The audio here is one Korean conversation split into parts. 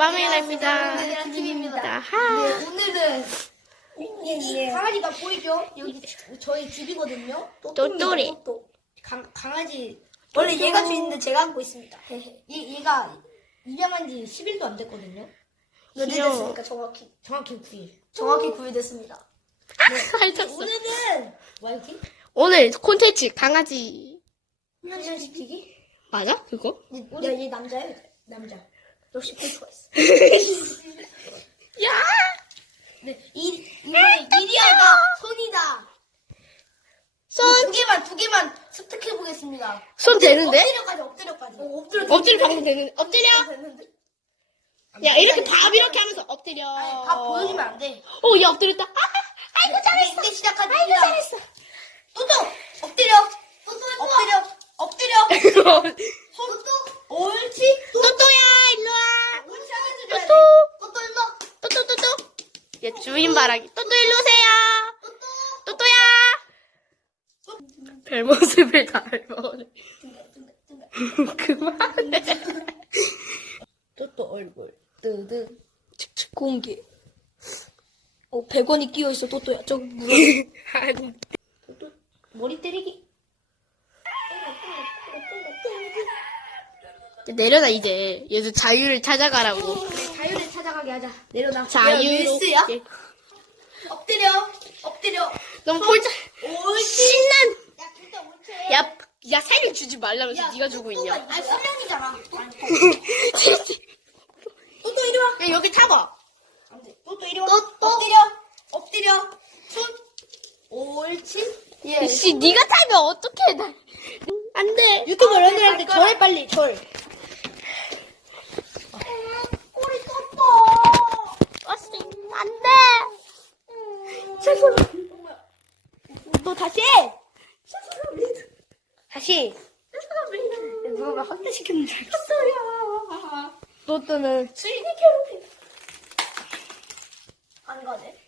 마메라입니다. 팀입니다. 하. 네, 오늘은 이 강아지가 보이죠? 여기 저희 집이거든요. 또또리. 또또. 강아지 원래 얘가 주인인데 제가 안고 있습니다. 얘가 입양한 지 10일도 안 됐거든요. 몇 일 귀여워. 됐습니까? 정확히 9일. 정확히 9일 됐습니다. 살쪘어. 오늘은 YT? 오늘 콘텐츠 강아지 훈련시키기? 맞아? 그거? 얘 남자예요? 남자. 역시 폴트가 있어. 야! 네, 이번에 이리아가 손이다. 두 개만 습득해 보겠습니다. 손 되는데? 엎드려까지. 엎드려 방금 되는데. 엎드려. 됐는데? 야, 이렇게 밥 이렇게 하면서 엎드려. 아니, 밥 보여주면 안 돼. 오, 야, 엎드렸다. 아이고, 잘했어. 이제 시작하자. 아이고, 잘했어. 또또 엎드려. 엎드려. 또또 옳지. 또또야, 일로 와. 옳지 하면서 또또. 또또 일로. 또또또또. 얘 주인 바라기. 또또 일로 오세요. 또또야. 별 모습을 다 알아보네. 그만해. 또또 얼굴. 뜨드. 칙칙 공개. 100원이 끼어있어, 또또야. 저거 물어. 아니. 또또 머리 때리기. 내려놔, 이제. 얘도 자유를 찾아가라고. 자유를 찾아가게 하자. 내려놔. 자유롭게. 엎드려. 너무 폴자. 옳지. 신난. 야, 진짜 옳지. 야, 살을 주지 말라면서 네가 주고 있냐. 아니, 수명이잖아. 또또 이리 와. 야, 여기 타봐. 안 돼. 또또 이리 와. 엎드려. 손. 옳지. 씨, 네가 타면 어떡해. 안 돼. 유튜브 여러분들한테 절해, 빨리, 절. 꼬리 떴어. 안 돼. 죄송합니다. 너 다시 해. 다시. 죄송합니다. 누가 확대시켰는지 알겠어. 헛소리야. 또또는 주인이 괴롭힌다. 안 가네.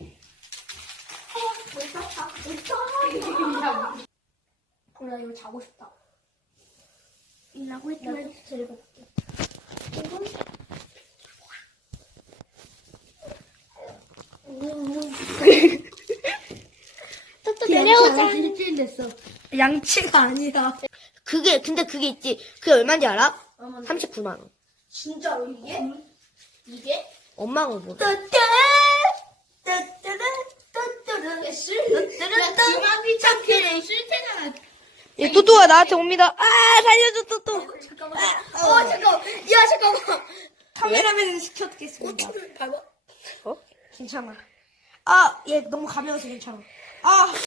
나 이거 자고 싶다. 일라고 했더니 데리고 올게. 또또 내려오자. 일주일 됐어. 양치가 아니라. 근데 그게 있지. 그게 얼마인지 알아? 39만 원. 진짜로 이게? 이게? 엄마가 뭐? 예, 또또가 나한테 옵니다. 아, 살려줘, 또또. 잠깐만. 야, 잠깐만. 카메라맨 시켜드겠습니다. 밟아. 괜찮아. 아, 얘 너무 가벼워서 괜찮아. 아.